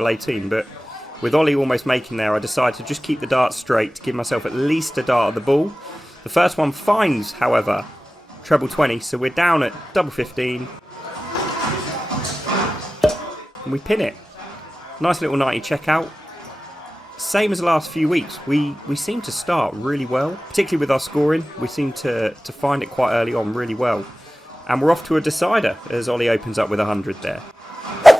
18, but with Ollie almost making there, I decided to just keep the darts straight to give myself at least a dart at the ball. The first one finds, however, treble 20, so we're down at double 15. And we pin it. Nice little 90 checkout. Same as the last few weeks, we seem to start really well, particularly with our scoring. We seem to find it quite early on really well. And we're off to a decider as Ollie opens up with 100 there.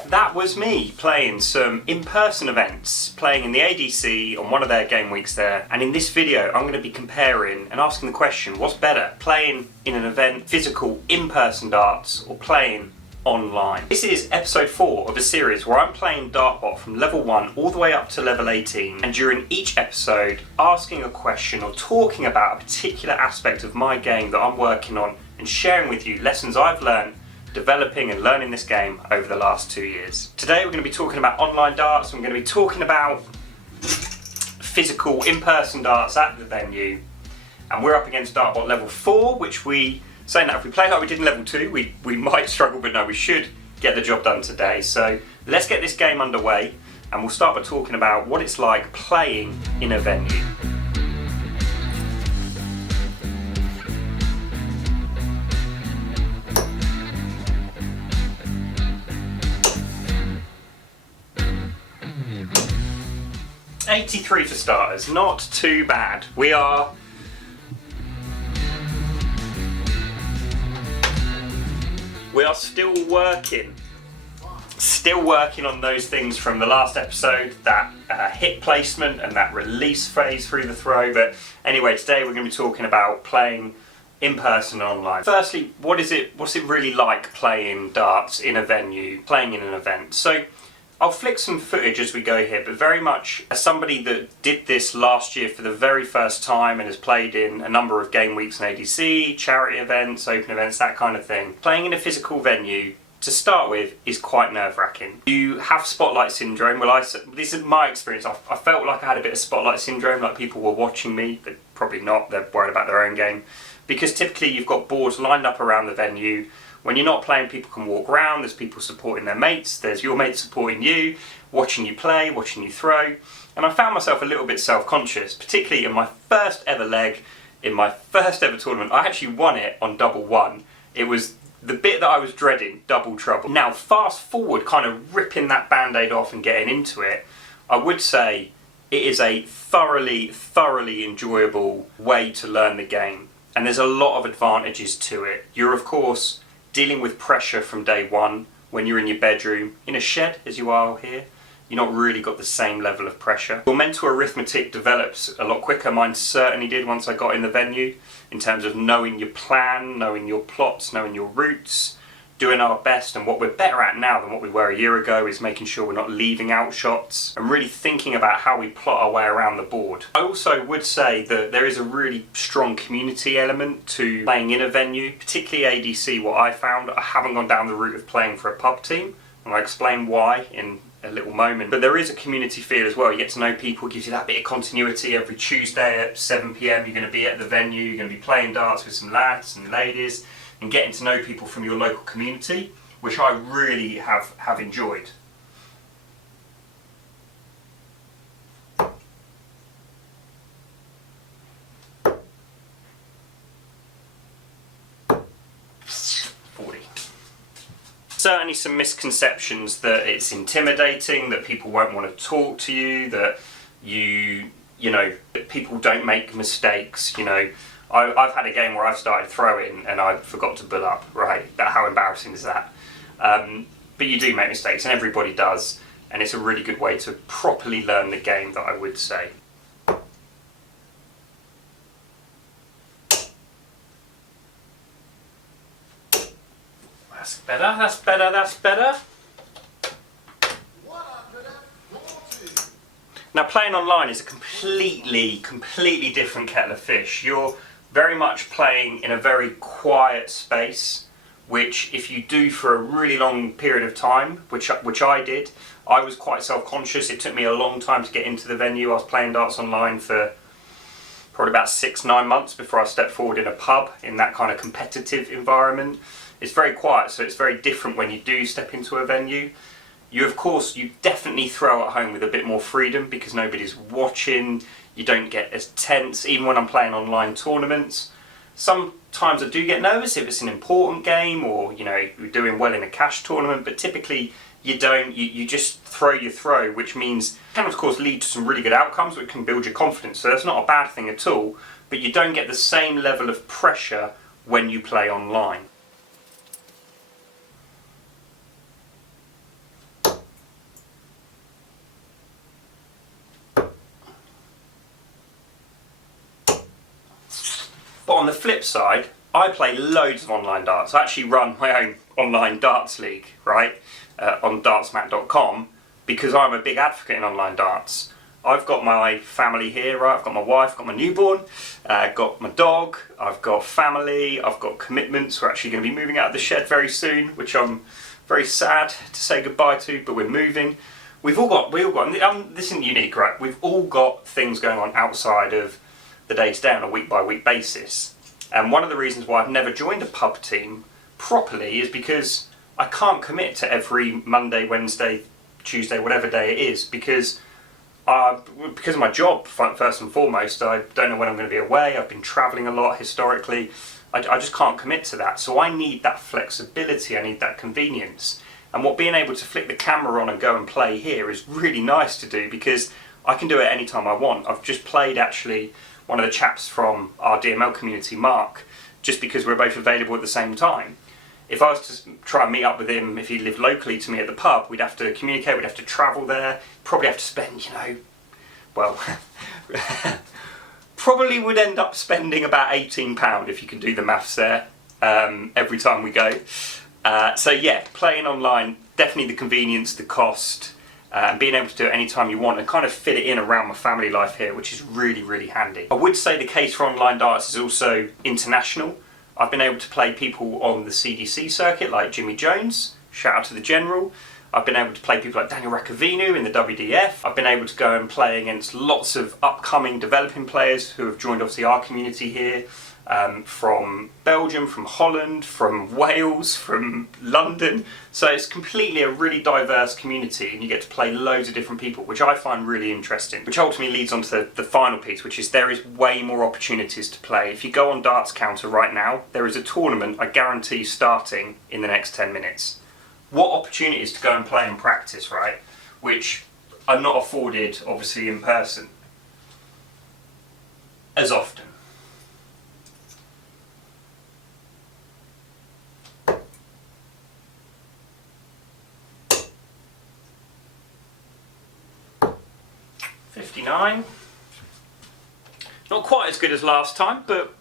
That was me playing some in-person events, playing in the ADC on one of their game weeks there. And in this video, I'm going to be comparing and asking the question, what's better, playing in an event, physical, in-person darts, or playing online? This is episode 4 of a series where I'm playing Dartbot from level 1 all the way up to level 18, and during each episode asking a question or talking about a particular aspect of my game that I'm working on and sharing with you lessons I've learned developing and learning this game over the last 2 years. Today we're going to be talking about online darts, and we're going to be talking about physical in-person darts at the venue, and we're up against Dartbot level 4, which saying that if we play like we did in level 2, we might struggle, but no, we should get the job done today. So let's get this game underway, and we'll start by talking about what it's like playing in a venue. $83 for starters, not too bad. We are still working on those things from the last episode, that hit placement and that release phase through the throw. But anyway, today we're going to be talking about playing in person and online. Firstly, what's it really like playing darts in a venue, playing in an event? So I'll flick some footage as we go here, but very much as somebody that did this last year for the very first time and has played in a number of game weeks in ADC, charity events, open events, that kind of thing, playing in a physical venue to start with is quite nerve-wracking. You have spotlight syndrome. Well, this is my experience. I felt like I had a bit of spotlight syndrome, like people were watching me, but probably not. They're worried about their own game. Because typically you've got boards lined up around the venue. When you're not playing, people can walk around, there's people supporting their mates, there's your mates supporting you, watching you play, watching you throw. And I found myself a little bit self-conscious, particularly in my first ever leg, in my first ever tournament. I actually won it on double 1. It was the bit that I was dreading, double trouble. Now, fast forward, kind of ripping that band-aid off and getting into it, I would say it is a thoroughly enjoyable way to learn the game. And there's a lot of advantages to it. You're, of course, dealing with pressure from day one. When you're in your bedroom, in a shed as you are here, you're not really got the same level of pressure. Your mental arithmetic develops a lot quicker. Mine certainly did once I got in the venue, in terms of knowing your plan, knowing your plots, knowing your routes, doing our best. And what we're better at now than what we were a year ago is making sure we're not leaving out shots and really thinking about how we plot our way around the board. I also would say that there is a really strong community element to playing in a venue, particularly ADC. What I found, I haven't gone down the route of playing for a pub team, and I'll explain why in a little moment. But there is a community feel as well. You get to know people, gives you that bit of continuity. Every Tuesday at 7 PM you're going to be at the venue, you're going to be playing darts with some lads and ladies, and getting to know people from your local community, which I really have enjoyed. Certainly some misconceptions that it's intimidating, that people won't want to talk to you, that that people don't make mistakes, I've had a game where I've started throwing and I forgot to bull up, right? How embarrassing is that? But you do make mistakes, and everybody does, and it's a really good way to properly learn the game, that I would say. That's better. Now, playing online is a completely different kettle of fish. You're very much playing in a very quiet space, which if you do for a really long period of time, which I did, I was quite self-conscious. It took me a long time to get into the venue. I was playing darts online for probably about 6-9 months before I stepped forward in a pub in that kind of competitive environment. It's very quiet, so it's very different when you do step into a venue. you definitely throw at home with a bit more freedom because nobody's watching, you don't get as tense, even when I'm playing online tournaments. Sometimes I do get nervous if it's an important game or, you know, you're doing well in a cash tournament, but typically you don't, you just throw your throw, which means can of course lead to some really good outcomes, which can build your confidence, so that's not a bad thing at all, but you don't get the same level of pressure when you play online. But on the flip side, I play loads of online darts. I actually run my own online darts league, right, on DartsMatt.com, because I'm a big advocate in online darts. I've got my family here, right? I've got my wife, I've got my newborn, got my dog, I've got family, I've got commitments. We're actually going to be moving out of the shed very soon, which I'm very sad to say goodbye to, but we're moving. We all got, this isn't unique, right? We've all got things going on outside of the day-to-day on a week-by-week basis. And one of the reasons why I've never joined a pub team properly is because I can't commit to every Monday, Wednesday, Tuesday, whatever day it is, because of my job, first and foremost. I don't know when I'm going to be away. I've been travelling a lot historically. I just can't commit to that. So I need that flexibility, I need that convenience. And what being able to flick the camera on and go and play here is really nice to do, because I can do it anytime I want. I've just played actually one of the chaps from our DML community, Mark, just because we're both available at the same time. If I was to try and meet up with him, if he lived locally to me at the pub, we'd have to communicate, we'd have to travel there, probably have to spend, you know, well, probably would end up spending about £18 if you can do the maths there, every time we go. So yeah, playing online, definitely the convenience, the cost, and being able to do it anytime you want and kind of fit it in around my family life here, which is really, really handy. I would say the case for online darts is also international. I've been able to play people on the CDC circuit like Jimmy Jones, shout out to the General. I've been able to play people like Daniel Rakavinu in the WDF. I've been able to go and play against lots of upcoming developing players who have joined obviously our community here, from Belgium, from Holland, from Wales, from London. So it's completely a really diverse community and you get to play loads of different people, which I find really interesting. Which ultimately leads on to the final piece, which is there is way more opportunities to play. If you go on Darts Counter right now, there is a tournament I guarantee starting in the next 10 minutes. What opportunities to go and play and practice, right? Which are not afforded, obviously, in person as often. .59. Not quite as good as last time, but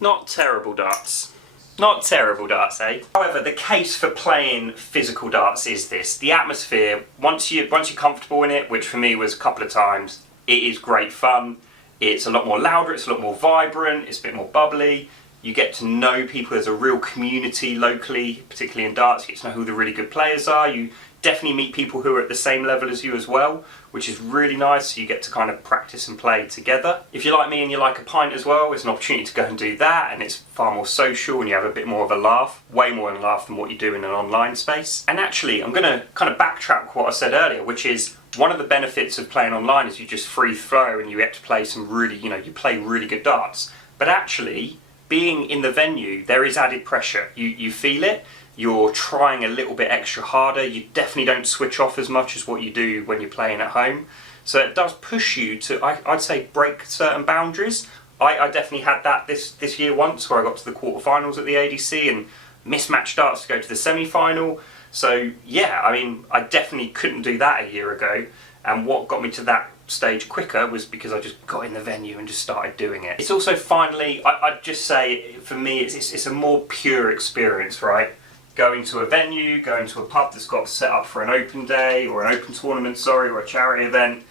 not terrible darts. Not terrible darts, eh? However, the case for playing physical darts is this. The atmosphere, once you're comfortable in it, which for me was a couple of times, it is great fun. It's a lot more louder, it's a lot more vibrant, it's a bit more bubbly. You get to know people, there's a real community locally, particularly in darts. You get to know who the really good players are. You definitely meet people who are at the same level as you as well, which is really nice. So you get to kind of practice and play together. If you're like me and you like a pint as well, it's an opportunity to go and do that, and it's far more social and you have a bit more of a laugh, way more of a laugh than what you do in an online space. And actually, I'm going to kind of backtrack what I said earlier, which is one of the benefits of playing online is you just free flow and you get to play some really, you know, you play really good darts. But actually, being in the venue, there is added pressure. You feel it. You're trying a little bit extra harder. You definitely don't switch off as much as what you do when you're playing at home. So it does push you to, I'd say, break certain boundaries. I definitely had that this year once, where I got to the quarterfinals at the ADC and mismatched darts to go to the semi-final. So yeah, I mean, I definitely couldn't do that a year ago. And what got me to that stage quicker was because I just got in the venue and just started doing it. It's also finally, I'd just say, for me, it's a more pure experience, right? Going to a venue, going to a pub that's got set up for an open day or an open tournament, or a charity event.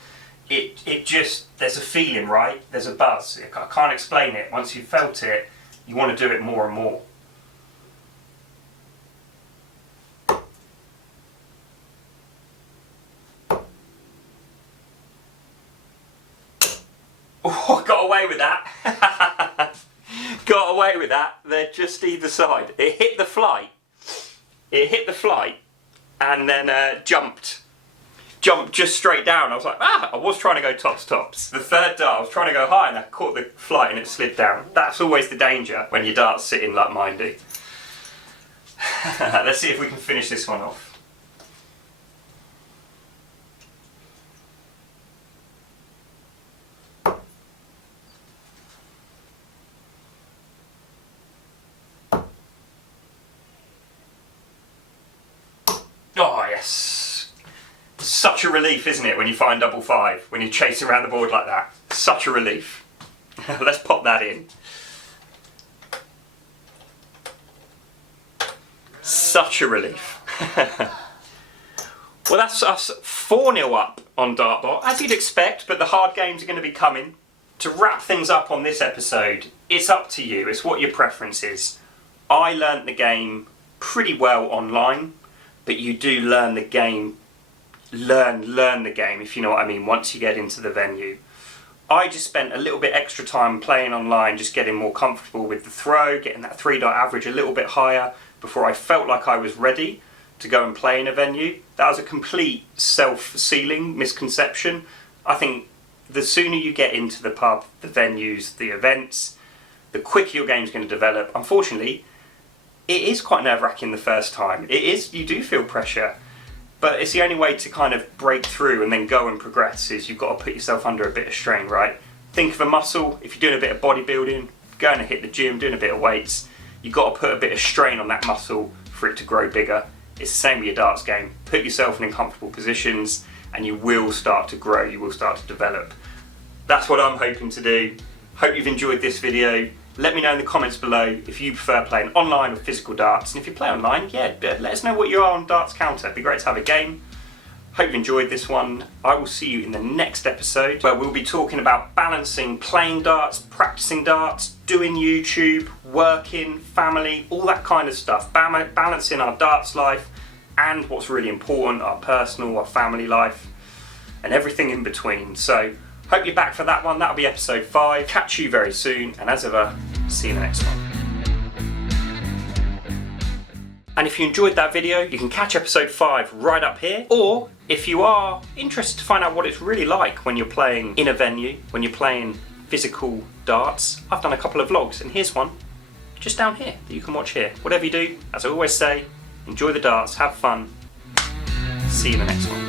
It just, there's a feeling, right? There's a buzz. I can't explain it. Once you've felt it, you want to do it more and more. Oh, I got away with that. Got away with that. They're just either side. It hit the flight. It hit the flight, and then jumped just straight down. I was like, I was trying to go tops. The third dart, I was trying to go high and I caught the flight and it slid down. That's always the danger when your darts sitting like mine do. Let's see if we can finish this one off. Oh yes. Such a relief, isn't it, when you find double five, when you're chasing around the board like that. Such a relief. Let's pop that in. Such a relief. Well, that's us 4-0 up on Dartbot, as you'd expect, but the hard games are going to be coming. To wrap things up on this episode, it's up to you. It's what your preference is. I learnt the game pretty well online, but you do learn the game, learn the game, if you know what I mean, once you get into the venue. I just spent a little bit extra time playing online, just getting more comfortable with the throw, getting that 3-dot average a little bit higher before I felt like I was ready to go and play in a venue. That was a complete self-sealing misconception. I think the sooner you get into the pub, the venues, the events, the quicker your game's going to develop. Unfortunately, it is quite nerve-wracking the first time. It is, you do feel pressure, but it's the only way to kind of break through and then go and progress is you've got to put yourself under a bit of strain, right? Think of a muscle. If you're doing a bit of bodybuilding, going to hit the gym, doing a bit of weights, you've got to put a bit of strain on that muscle for it to grow bigger. It's the same with your darts game. Put yourself in uncomfortable positions and you will start to grow, you will start to develop. That's what I'm hoping to do. Hope you've enjoyed this video. Let me know in the comments below if you prefer playing online or physical darts. And if you play online, yeah, let us know what you are on Darts Counter. It'd be great to have a game. Hope you enjoyed this one. I will see you in the next episode where we'll be talking about balancing playing darts, practicing darts, doing YouTube, working, family, all that kind of stuff. Balancing our darts life and what's really important, our personal, our family life, and everything in between. So, hope you're back for that one. That'll be episode 5. Catch you very soon, and as ever, see you in the next one. And if you enjoyed that video, you can catch episode 5 right up here. Or, if you are interested to find out what it's really like when you're playing in a venue, when you're playing physical darts, I've done a couple of vlogs, and here's one just down here that you can watch here. Whatever you do, as I always say, enjoy the darts, have fun. See you in the next one.